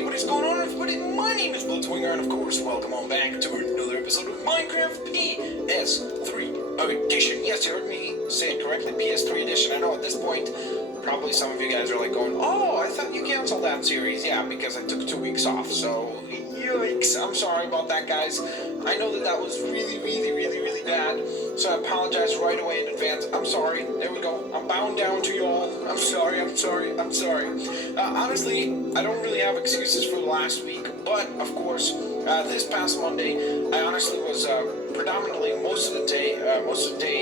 Hey, what is going on, everybody? My name is Blitzwinger, and of course, welcome on back to another episode of Minecraft PS3 Edition. Yes, you heard me say it correctly, PS3 Edition. I know at this point, probably some of you guys are like going, oh, I thought you canceled that series. Yeah, because I took 2 weeks off, so yikes. I'm sorry about that, guys. I know that was really bad, so I apologize right away in advance. I'm sorry. There we go. I'm bound down to y'all. I'm sorry. Honestly, I don't really have excuses for last week, but of course, this past Monday, I honestly was predominantly most of the day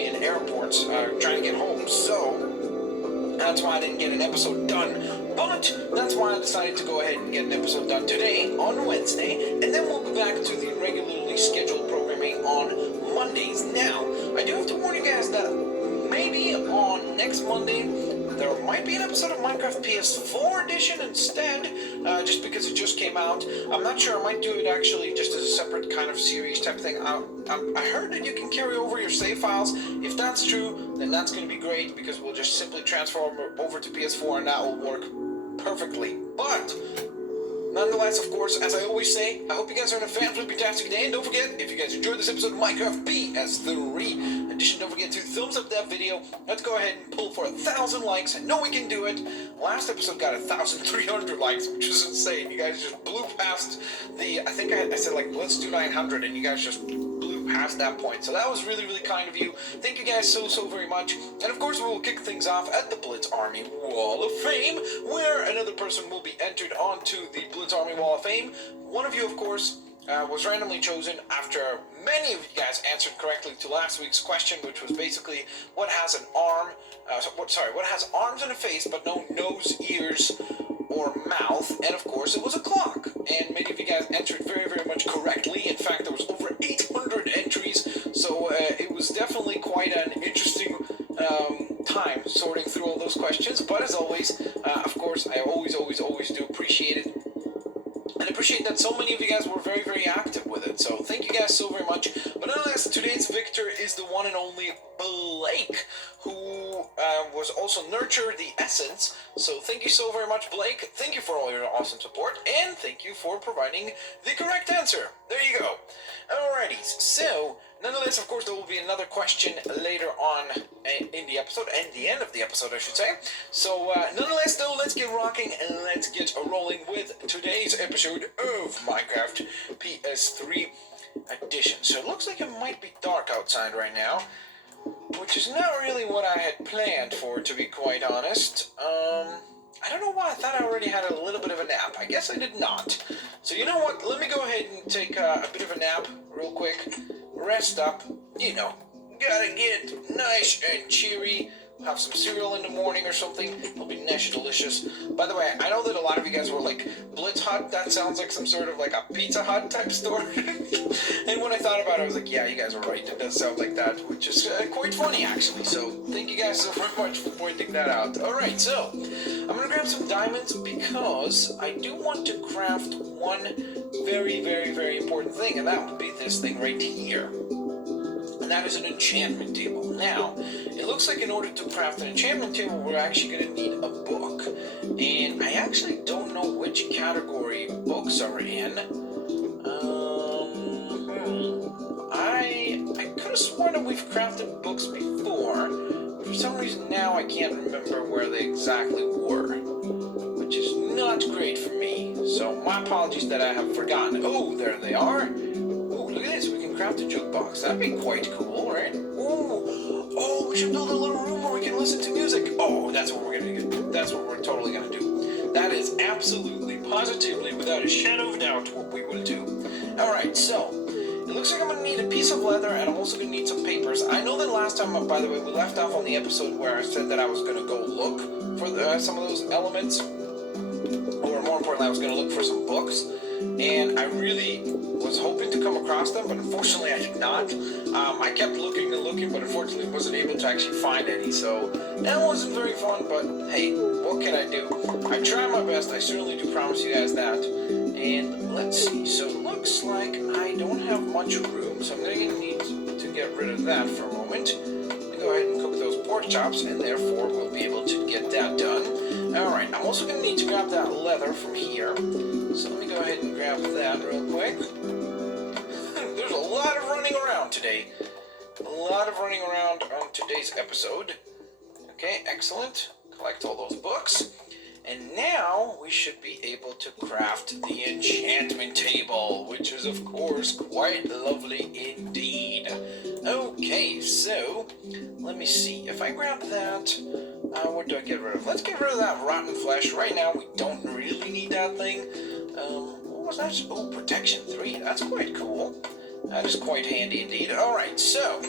in airports trying to get home. So that's why I didn't get an episode done. But that's why I decided to go ahead and get an episode done today on Wednesday, and then we'll be back to the regularly scheduled programming on Mondays. Now, I do have to warn you guys that maybe on next Monday there might be an episode of Minecraft PS4 Edition instead, just because it just came out. I'm not sure. I might do it actually just as a separate kind of series type thing. I heard that you can carry over your save files. If that's true, then that's going to be great, because we'll just simply transfer over to PS4 and that will work perfectly. But nonetheless, of course, as I always say, I hope you guys are in a fan-flippy-tastic day, and don't forget, if you guys enjoyed this episode of Minecraft PS3 Edition, don't forget to thumbs up that video. Let's go ahead and pull for 1,000 likes. I know we can do it. Last episode got 1,300 likes, which is insane. You guys just blew past the, I think I said, like, let's do 900, and you guys just blew past that point. So that was really kind of you. Thank you guys so very much. And of course, we will kick things off at the Blitz Army Wall of Fame, where another person will be entered onto the Blitz Army Wall of Fame. One of you, of course, was randomly chosen after many of you guys answered correctly to last week's question, which was basically what has an arm, what has arms and a face but no nose, ears, or mouth. And of course, it was a clock. And many of you guys answered very much correctly. In fact, there was over 800 entries, so it was definitely quite an interesting time sorting through all those questions. But as always, of course, I always do appreciate it. And I appreciate that so many of you guys were very active with it. So thank you guys so very much. But nonetheless, today's victor is the one and only Blake, who was also Nurture the Essence. So thank you so very much, Blake. Thank you for all your awesome support, and thank you for providing the correct answer. There you go. Alrighty, so nonetheless, of course, there will be another question later on in the episode, and the end of the episode, I should say. So, nonetheless, though, let's get rocking and let's get rolling with today's episode of Minecraft PS3 Edition. So it looks like it might be dark outside right now, which is not really what I had planned for, to be quite honest. I don't know why I thought I already had a little bit of a nap. I guess I did not. So you know what? Let me go ahead and take a bit of a nap real quick. Rest up. You know, gotta get nice and cheery. Have some cereal in the morning or something. It'll be nice and delicious. By the way, I know that a lot of you guys were like, Blitz Hut? That sounds like some sort of like a Pizza Hut type store. And when I thought about it, I was like, yeah, you guys are right. It does sound like that, which is quite funny, actually. So thank you guys so very much for pointing that out. Alright, so I'm going to grab some diamonds because I do want to craft one very important thing, and that would be this thing right here. And that is an enchantment table. Now, it looks like in order to craft an enchantment table, we're actually going to need a book. And I actually don't know which category books are in. I could have sworn that we've crafted books before. But for some reason now I can't remember where they exactly were, which is not great for me. So my apologies that I have forgotten. Oh, there they are. Oh, look at this. We can craft a jukebox. That'd be quite cool, right? Oh, we should build a little room where we can listen to music. Oh, that's what we're gonna do. That's what we're totally gonna do. That is absolutely, positively, without a shadow of doubt, what we will do. Alright, so it looks like I'm gonna need a piece of leather, and I'm also gonna need some papers. I know that last time, by the way, we left off on the episode where I said that I was gonna go look for some of those elements, or more importantly, I was gonna look for some books. And I really was hoping to come across them, but unfortunately I did not. I kept looking and looking, but unfortunately wasn't able to actually find any, so that wasn't very fun, but hey, what can I do? I try my best, I certainly do promise you guys that. And let's see, so it looks like I don't have much room, so I'm going to need to get rid of that for a moment. Go ahead and cook those pork chops, and therefore we'll be able to get that done. Alright, I'm also going to need to grab that leather from here. So ahead and grab that real quick. There's a lot of running around today. A lot of running around on today's episode. Okay, excellent. Collect all those books. And now we should be able to craft the enchantment table, which is of course quite lovely indeed. Okay, so let me see. If I grab that, what do I get rid of? Let's get rid of that rotten flesh. Right now we don't really need that thing. What was that? Oh, protection 3. That's quite cool. That is quite handy indeed. Alright, so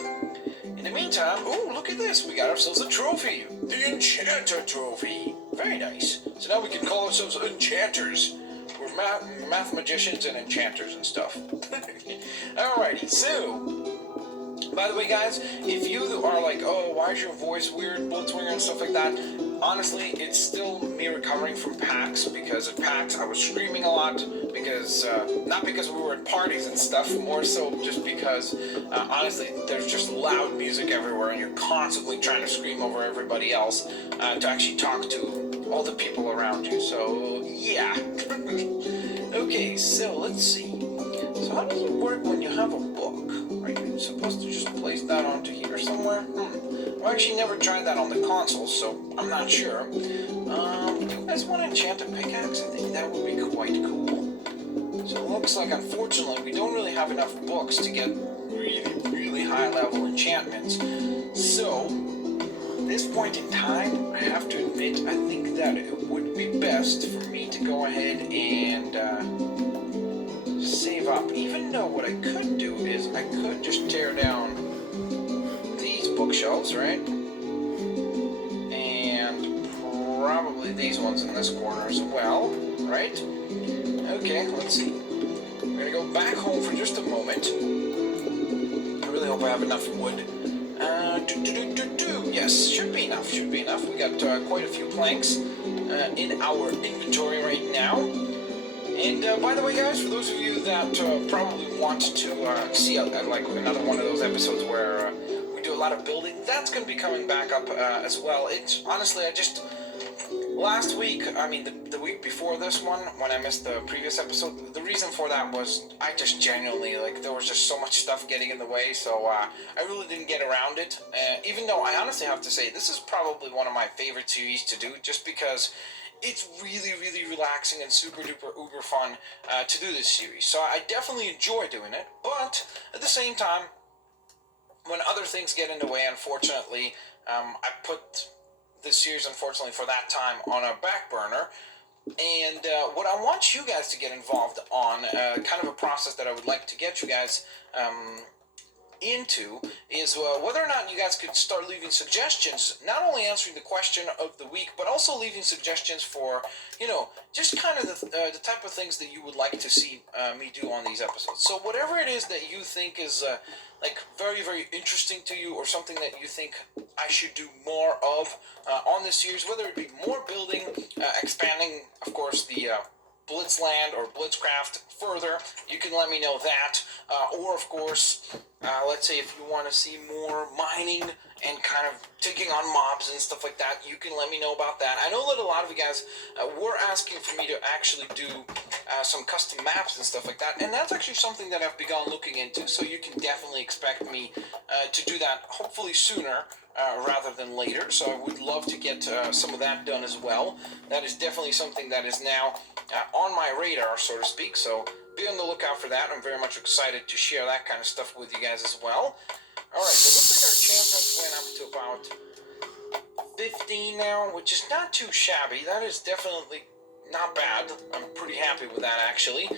in the meantime, oh, look at this. We got ourselves a trophy. The Enchanter Trophy. Very nice. So now we can call ourselves enchanters. We're math magicians and enchanters and stuff. Alrighty, so by the way, guys, if you are like, oh, why is your voice weird, Blitzwinger and stuff like that, honestly, it's still me recovering from PAX, because at PAX I was screaming a lot, because, not because we were at parties and stuff, more so just because, honestly, there's just loud music everywhere, and you're constantly trying to scream over everybody else, to actually talk to all the people around you, so, yeah. Okay, so, let's see. So how does it work when you have a book? Are you supposed to just place that onto here somewhere? I've actually never tried that on the console, so I'm not sure. Do you guys want to enchant a pickaxe? I think that would be quite cool. So it looks like, unfortunately, we don't really have enough books to get really, really high-level enchantments. So, at this point in time, I have to admit, I think that it would be best for me to go ahead and save up, even though what I could do is I could just tear down these bookshelves, right? And probably these ones in this corner as well, right? Okay, let's see. We're gonna go back home for just a moment. I really hope I have enough wood. Yes, should be enough, should be enough. We got quite a few planks in our inventory right now. And by the way, guys, for those of you that probably want to see like another one of those episodes where we do a lot of building, that's going to be coming back up as well. It's honestly, last week, I mean the week before this one, when I missed the previous episode, the reason for that was I just genuinely, like, there was just so much stuff getting in the way, so I really didn't get around it. Even though I honestly have to say, this is probably one of my favorite series to do, just because it's really, really relaxing and super duper uber fun to do this series. So I definitely enjoy doing it, but at the same time, when other things get in the way, unfortunately, I put this series, unfortunately, for that time on a back burner. And what I want you guys to get involved on, kind of a process that I would like to get you guys into, is whether or not you guys could start leaving suggestions, not only answering the question of the week, but also leaving suggestions for, you know, just kind of the type of things that you would like to see me do on these episodes. So whatever it is that you think is like very, very interesting to you, or something that you think I should do more of on this series, whether it be more building, expanding, of course, the Blitzland or Blitzcraft further, you can let me know that. Or, of course, let's say if you want to see more mining and kind of taking on mobs and stuff like that, you can let me know about that. I know that a lot of you guys were asking for me to actually do some custom maps and stuff like that, and that's actually something that I've begun looking into, so you can definitely expect me to do that hopefully sooner rather than later. So I would love to get some of that done as well. That is definitely something that is now on my radar, so to speak, so be on the lookout for that. I'm very much excited to share that kind of stuff with you guys as well. Alright, so it looks like our champ has went up to about 15 now, which is not too shabby. That is definitely not bad. I'm pretty happy with that, actually.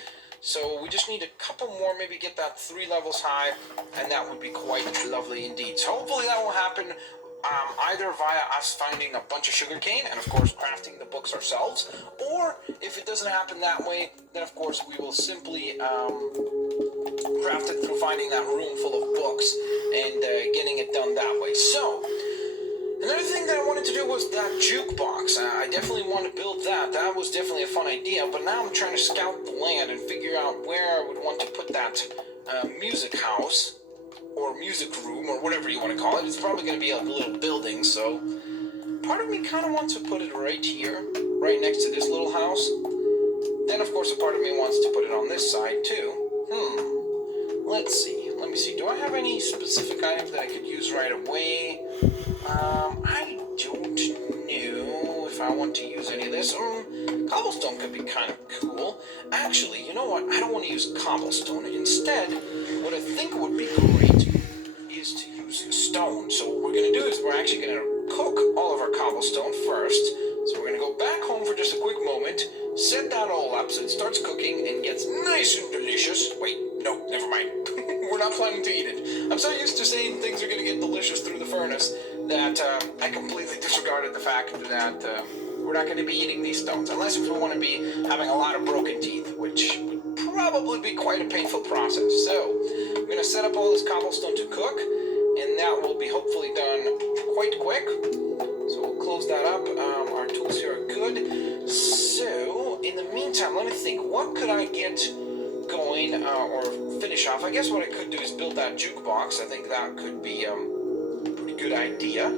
So we just need a couple more, maybe get that 3 levels high, and that would be quite lovely indeed. So hopefully that will happen either via us finding a bunch of sugarcane and, of course, crafting the books ourselves, or if it doesn't happen that way, then, of course, we will simply craft it through finding that room full of books and getting it done that way. So, another thing that I wanted to do was that jukebox. I definitely want to build that. That was definitely a fun idea, but now I'm trying to scout the land and figure out where I would want to put that music house, or music room, or whatever you want to call it. It's probably going to be like a little building, so part of me kind of wants to put it right here, right next to this little house. Then, of course, a part of me wants to put it on this side too. Let's see. Let me see. Do I have any specific items that I could use right away? I don't know if I want to use any of this. Cobblestone could be kind of cool. Actually, you know what? I don't want to use cobblestone. Instead, what I think would be great is to use stone. So what we're going to do is we're actually going to cook all of our cobblestone first. So we're going to go back home for just a quick moment, set that all up so it starts cooking and gets nice and delicious. Wait, no, never mind. We're not planning to eat it. I'm so used to saying things are going to get delicious through the furnace that I completely disregarded the fact that we're not going to be eating these stones, unless if we want to be having a lot of broken teeth, which would probably be quite a painful process. So, I'm going to set up all this cobblestone to cook, and that will be hopefully done quite quick. So we'll close that up. Our tools here are good. So, in the meantime, let me think. What could I get going or finish off? I guess what I could do is build that jukebox. I think that could be a pretty good idea.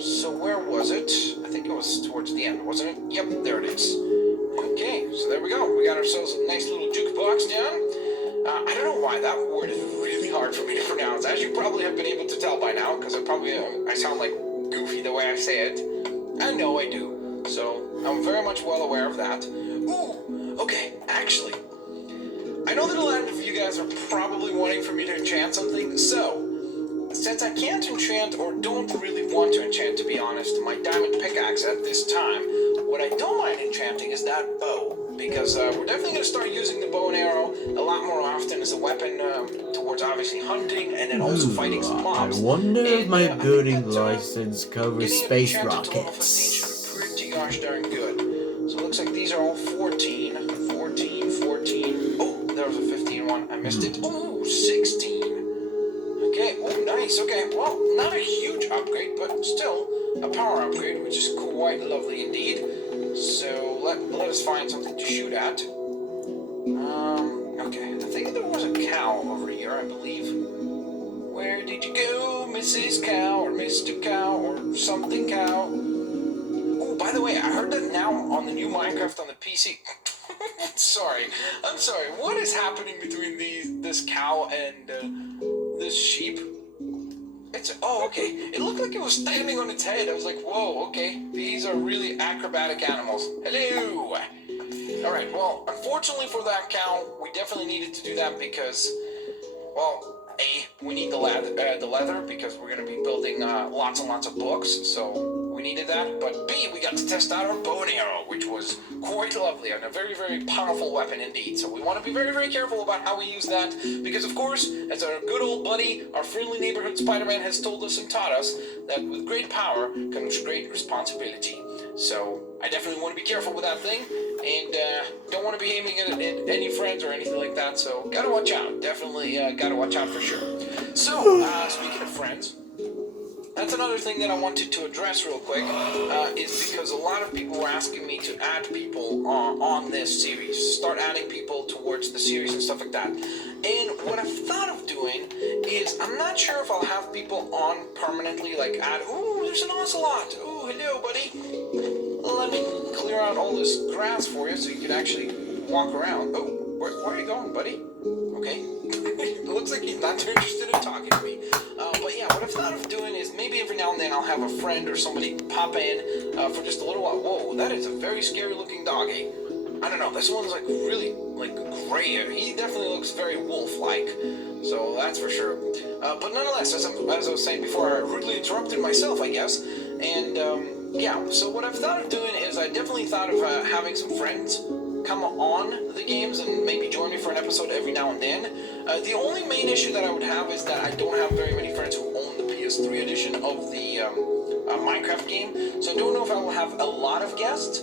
So where was it? I think it was towards the end, wasn't it? Yep, there it is. Okay, so there we go. We got ourselves a nice little jukebox down. I don't know why that word is really hard for me to pronounce, as you probably have been able to tell by now, because I sound like goofy the way I say it. I know I do. So I'm very much well aware of that. Ooh, okay, actually, I know that a lot of you guys are probably wanting for me to enchant something, so since I can't enchant or don't really want to enchant, to be honest, my diamond pickaxe at this time, what I don't mind enchanting is that bow, because we're definitely going to start using the bow and arrow a lot more often as a weapon towards obviously hunting and then also fighting some mobs. I wonder if my building license covers space rockets. Should be pretty gosh darn good. So it looks like these are all 14. 14. Oh, there was a 15 one. I missed it. Oh, 16. Okay, oh, nice. Okay, well, not a huge upgrade, but still a power upgrade, which is quite lovely indeed. So let us find something to shoot at. Okay, I think there was a cow over here, I believe. Where did you go, Mrs. Cow, or Mr. Cow, or something cow? Oh, by the way, I heard that now on the new Minecraft on the PC. I'm sorry. What is happening between this cow and this sheep? Okay. It looked like it was standing on its head. I was like, whoa, okay. These are really acrobatic animals. Hello! Alright, well, unfortunately for that cow, we definitely needed to do that because, well, A, we need the leather because we're going to be building lots and lots of books, so we needed that. But B, we got to test out our bow and arrow, which was quite lovely and a very, very powerful weapon indeed. So we want to be very, very careful about how we use that because, of course, as our good old buddy, our friendly neighborhood Spider-Man has told us and taught us, that with great power comes great responsibility. So I definitely want to be careful with that thing and don't want to be aiming at any friends or anything like that. So gotta watch out. Definitely gotta watch out for sure. So speaking of friends, that's another thing that I wanted to address real quick, is because a lot of people were asking me to add people on this series, start adding people towards the series and stuff like that. And what I've thought of doing is, I'm not sure if I'll have people on permanently, like add, ooh, there's an ocelot, ooh, hello, buddy. Let me clear out all this grass for you so you can actually walk around. Oh, where are you going, buddy? Okay. It looks like he's not too interested in talking to me. But yeah, what I've thought of doing is maybe every now and then I'll have a friend or somebody pop in for just a little while. Whoa, that is a very scary looking doggy. I don't know, this one's like really like gray. He definitely looks very wolf-like, so that's for sure. But nonetheless, as I was saying before, I rudely interrupted myself, I guess. And yeah, so what I've thought of doing is I definitely thought of having some friends come on the games and maybe join me for an episode every now and then. The only main issue that I would have is that I don't have very many friends who own the PS3 edition of the Minecraft game, so I don't know if I will have a lot of guests.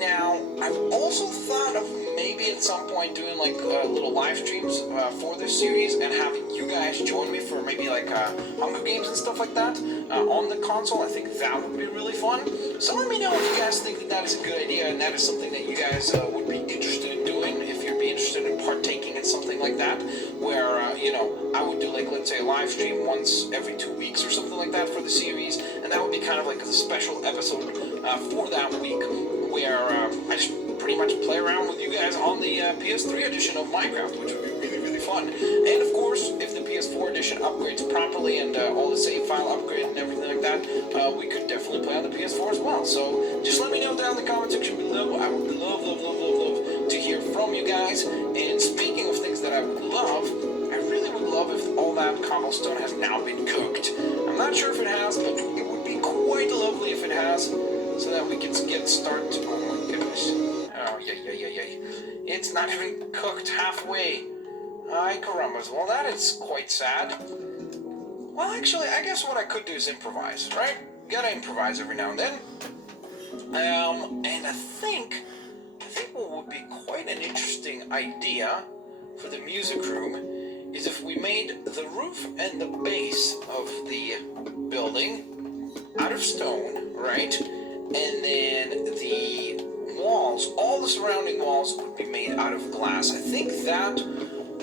Now, I've also thought of maybe at some point doing like little live streams for this series and having you guys join me for maybe like Hunger Games and stuff like that on the console. I think that would be really fun. So let me know if you guys think that is a good idea and that is something that you guys would be interested in doing, if you'd be interested in partaking in something like that, where, you know, I would do like, let's say, a live stream once every 2 weeks or something like that for the series, and that would be kind of like a special episode for that week, where I just pretty much play around with you guys on the PS3 edition of Minecraft, which would be really, really fun. And of course, if the PS4 edition upgrades properly and all the save file upgrade and everything like that, we could definitely play on the PS4 as well. So just let me know down in the comment section below. I would love, love, love, love, love to hear from you guys. And speaking of things that I would love, I really would love if all that cobblestone has now been cooked. I'm not sure if it has, but it would be quite lovely if it has, so that we can get started. Oh my goodness. Oh, yay. It's not even cooked halfway. Ay, carambas. Well, that is quite sad. Well, actually, I guess what I could do is improvise, right? Gotta improvise every now and then. And I think what would be quite an interesting idea for the music room is if we made the roof and the base of the building out of stone, right? And then the walls, all the surrounding walls would be made out of glass. I think that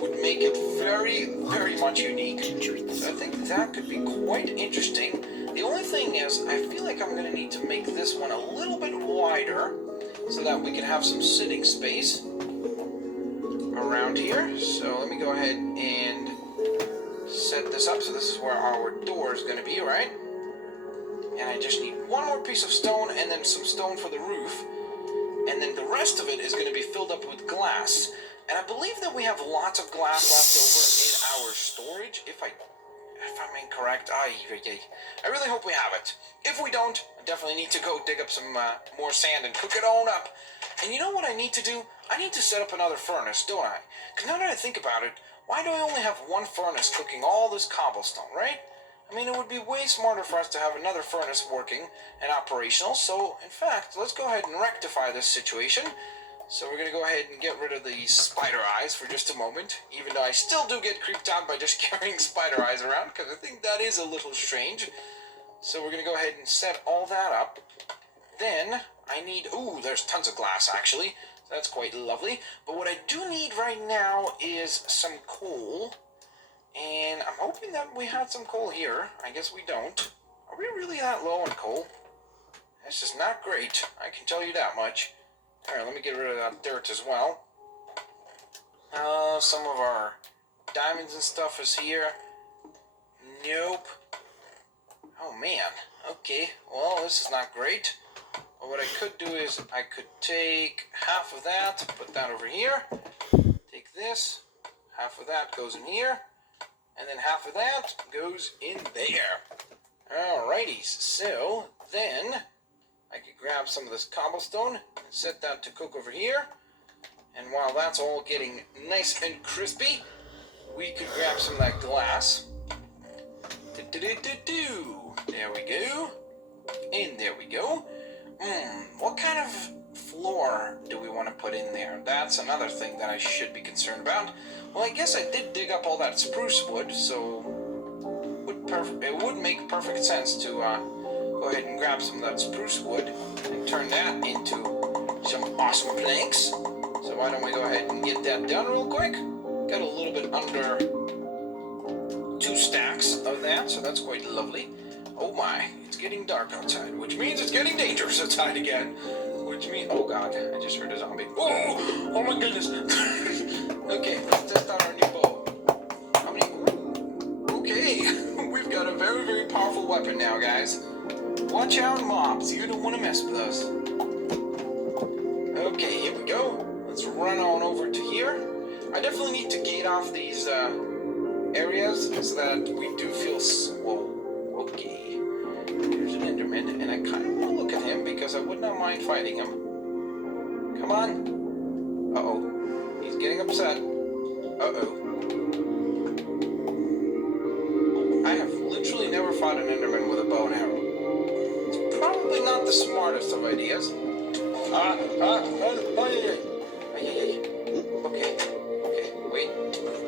would make it very, very much unique. So I think that could be quite interesting. The only thing is, I feel like I'm going to need to make this one a little bit wider so that we can have some sitting space around here. So let me go ahead and set this up. So this is where our door is going to be, right? And I just need one more piece of stone and then some stone for the roof. And then the rest of it is going to be filled up with glass. And I believe that we have lots of glass left over in our storage. If I'm incorrect, I really hope we have it. If we don't, I definitely need to go dig up some more sand and cook it on up. And you know what I need to do? I need to set up another furnace, don't I? Because now that I think about it, why do I only have one furnace cooking all this cobblestone, right? I mean, it would be way smarter for us to have another furnace working and operational. So, in fact, let's go ahead and rectify this situation. So we're going to go ahead and get rid of the spider eyes for just a moment, even though I still do get creeped out by just carrying spider eyes around, because I think that is a little strange. So we're going to go ahead and set all that up. Then I need, ooh, there's tons of glass actually, so that's quite lovely. But what I do need right now is some coal, and I'm hoping that we had some coal here. I guess we don't. Are we really that low on coal? This is not great, I can tell you that much. Alright, let me get rid of that dirt as well. Some of our diamonds and stuff is here. Nope. Oh man. Okay, well this is not great. But what I could do is I could take half of that, put that over here. Take this, half of that goes in here, and then half of that goes in there. Alrighties, so then I could grab some of this cobblestone and set that to cook over here. And while that's all getting nice and crispy, we could grab some of that glass. There we go. And there we go. What kind of floor do we want to put in there? That's another thing that I should be concerned about. Well, I guess I did dig up all that spruce wood, so it would make perfect sense to go ahead and grab some of that spruce wood and turn that into some awesome planks. So why don't we go ahead and get that done real quick? Got a little bit under 2 stacks of that, so that's quite lovely. Oh my, it's getting dark outside, which means it's getting dangerous outside again. Which means, oh god, I just heard a zombie. Oh my goodness. Okay, let's test out our new bow. How many? Okay, we've got a very, very powerful weapon now, guys. Watch out, mobs. You don't want to mess with us. Okay, here we go. Let's run on over to here. I definitely need to gate off these areas so that we do feel slow. Okay. Here's an Enderman, and I kind of want to look at him because I would not mind fighting him. Come on. Uh-oh. He's getting upset. Uh-oh. I have literally never fought an Enderman with a bow and arrow. Probably not the smartest of ideas. Okay,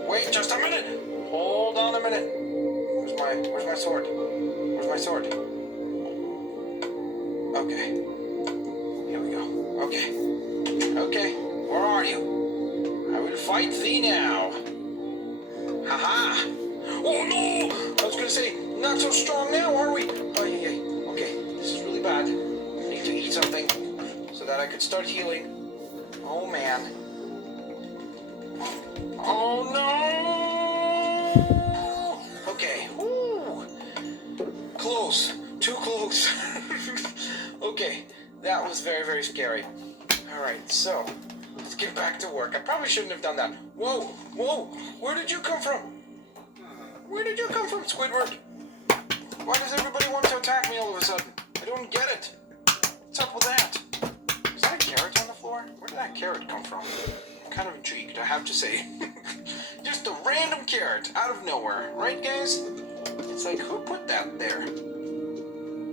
wait just a minute. Hold on a minute. Where's my sword? Where's my sword? Okay. Here we go. Okay, where are you? I will fight thee now. Haha. Oh no! I was gonna say, not so strong now, are we? Oh yeah. Okay, this is really bad. I need to eat something so that I could start healing. Oh, man. Oh, no! Okay. Woo. Close. Too close. Okay. That was very, very scary. Alright, so let's get back to work. I probably shouldn't have done that. Whoa! Whoa! Where did you come from? Where did you come from, Squidward? Why does everybody want to attack me all of a sudden? I don't get it. What's up with that? Is that a carrot on the floor? Where did that carrot come from? I'm kind of intrigued, I have to say. Just a random carrot out of nowhere, right, guys? It's like, who put that there?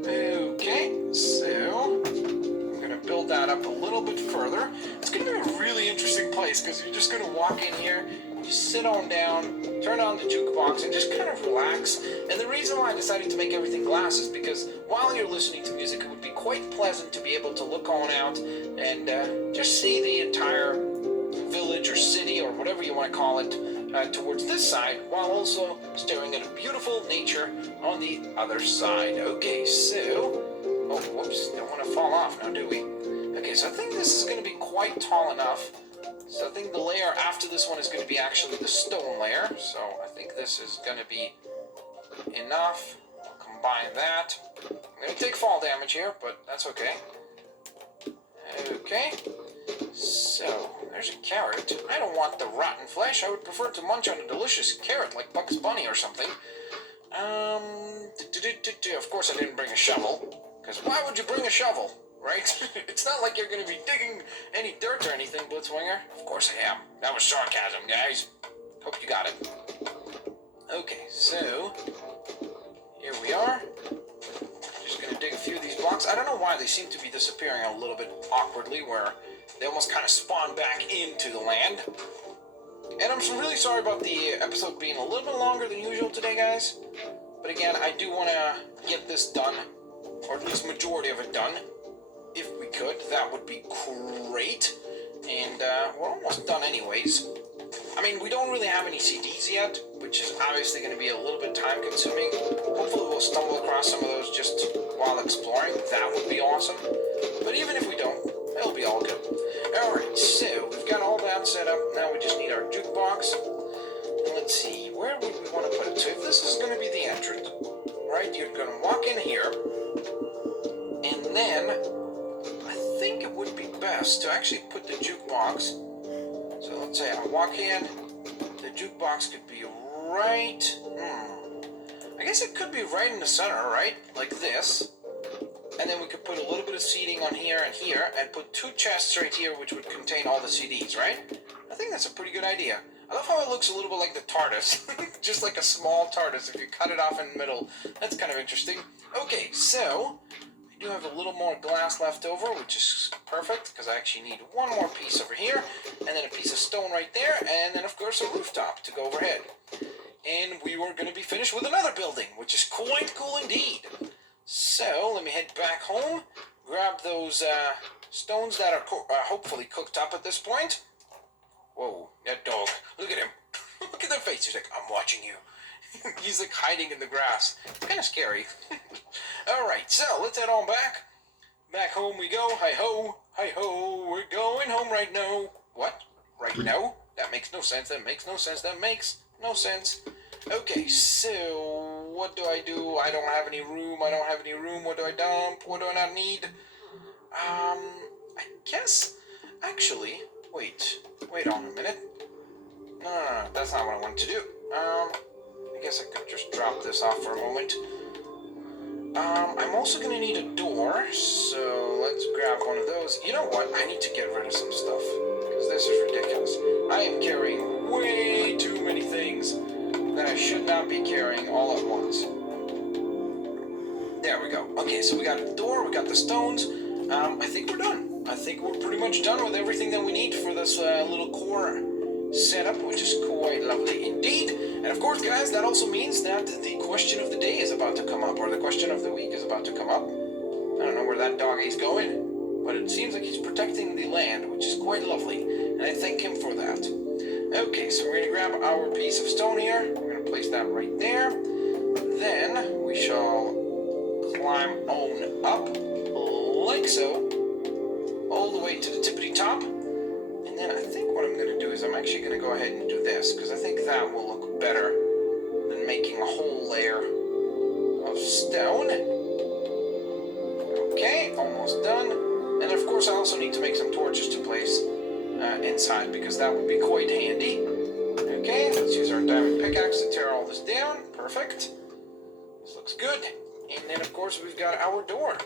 Okay, so I'm gonna build that up a little bit further. It's gonna be a really interesting place because you're just gonna walk in here, you sit on down, turn on the jukebox, and just kind of relax. And the reason why I decided to make everything glass is because while you're listening to music, it would be quite pleasant to be able to look on out and just see the entire village or city or whatever you want to call it towards this side, while also staring at a beautiful nature on the other side. Okay, so... Oh, whoops, don't want to fall off now, do we? Okay, so I think this is going to be quite tall enough. So I think the layer after this one is going to be actually the stone layer. So I think this is going to be enough. I'll combine that. I'm going to take fall damage here, but that's okay. Okay. So, there's a carrot. I don't want the rotten flesh. I would prefer to munch on a delicious carrot like Bugs Bunny or something. Of course I didn't bring a shovel. Because why would you bring a shovel? Right? It's not like you're going to be digging any dirt or anything, Blitzwinger. Of course I am. That was sarcasm, guys. Hope you got it. Okay, so here we are. Just going to dig a few of these blocks. I don't know why they seem to be disappearing a little bit awkwardly, where they almost kind of spawn back into the land. And I'm really sorry about the episode being a little bit longer than usual today, guys. But again, I do want to get this done, or at least majority of it done. If we could, that would be great. And we're almost done anyways. I mean, we don't really have any CDs yet, which is obviously going to be a little bit time consuming. Hopefully we'll stumble across some of those just while exploring. That would be awesome. But even if we don't, it'll be all good. Alright, so we've got all that set up. Now we just need our jukebox. And let's see, where would we want to put it? So if this is going to be the entrance, right, you're going to walk in here. And then I think it would be best to actually put the jukebox. So let's say I walk in, the jukebox could be right, I guess it could be right in the center, right? Like this. And then we could put a little bit of seating on here, and put two chests right here, which would contain all the CDs, right? I think that's a pretty good idea. I love how it looks a little bit like the TARDIS. Just like a small TARDIS if you cut it off in the middle. That's kind of interesting. Okay, so I do have a little more glass left over, which is perfect, because I actually need one more piece over here, and then a piece of stone right there, and then of course a rooftop to go overhead. And we were going to be finished with another building, which is quite cool indeed. So let me head back home, grab those stones that are hopefully cooked up at this point. Whoa, that dog, look at him. Look at that face, he's like, I'm watching you. He's like hiding in the grass. It's kind of scary. Alright, so let's head on back. Back home we go. Hi-ho, hi-ho, we're going home right now. What? Right now? That makes no sense, that makes no sense, that makes no sense. Okay, so what do? I don't have any room, what do I dump, what do I not need? I guess, actually, wait on a minute. No, that's not what I wanted to do. I guess I could just drop this off for a moment. I'm also going to need a door, so let's grab one of those. You know what? I need to get rid of some stuff, because this is ridiculous. I am carrying way too many things that I should not be carrying all at once. There we go. Okay, so we got the door, we got the stones. I think we're done. I think we're pretty much done with everything that we need for this little core setup, which is quite lovely indeed. And of course, guys, that also means that the question of the day is about to come up, or the question of the week is about to come up. I don't know where that doggy's going, but it seems like he's protecting the land, which is quite lovely, and I thank him for that. Okay, so we're going to grab our piece of stone here. We're going to place that right there. Then we shall climb on up, like so, all the way to the tippity top. think what I'm going to do is I'm actually going to go ahead and do this, because I think that will look better than making a whole layer of stone. Okay, almost done. And of course I also need to make some torches to place inside, because that would be quite handy. Okay, let's use our diamond pickaxe to tear all this down. Perfect. This looks good. And then of course we've got our door.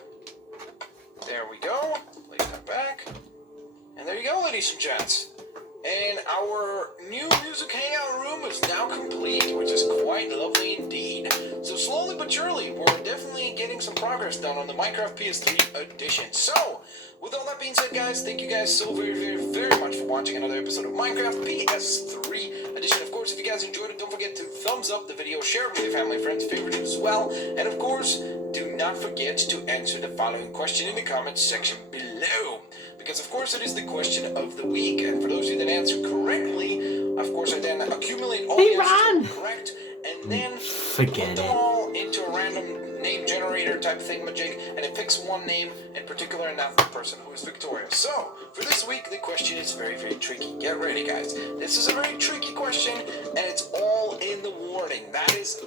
There we go. Place that back. And there you go, ladies and gents. And our new music hangout room is now complete, which is quite lovely indeed. So slowly but surely, we're definitely getting some progress done on the Minecraft PS3 edition. So, with all that being said, guys, thank you guys so very, very, very much for watching another episode of Minecraft PS3 edition. Of course, if you guys enjoyed it, don't forget to thumbs up the video, share it with your family and friends, favorite it as well. And of course, do not forget to answer the following question in the comments section below. Because of course it is the question of the week, and for those of you that answer correctly, of course I then accumulate all the answers correct, and then put them all into a random name generator type thingamajig, and it picks one name in particular, and that's the person who is victorious. So, for this week, the question is very, very tricky. Get ready, guys. This is a very tricky question, and it's all in the warning. That is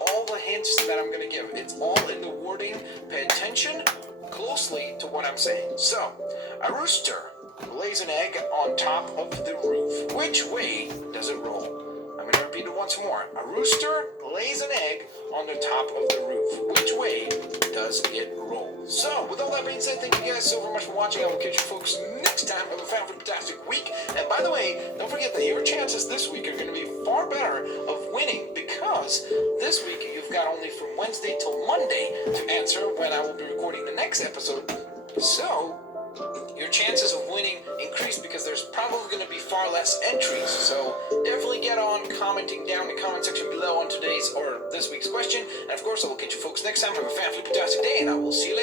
all the hints that I'm going to give. It's all in the wording. Pay attention closely to what I'm saying. So, a rooster lays an egg on top of the roof. Which way does it roll? I'm going to repeat it once more. A rooster lays an egg on the top of the roof. Which way does it roll? So, with all that being said, thank you guys so very much for watching. I will catch you folks next time. Have a fantastic week. And by the way, don't forget that your chances this week are going to be far better of winning, because this week you've got only from Wednesday till Monday to answer when I will be recording the next episode. So, your chances of winning increase because there's probably going to be far less entries. So definitely get on commenting down in the comment section below on today's or this week's question. And of course, I will catch you folks next time. Have a fantastic day, and I will see you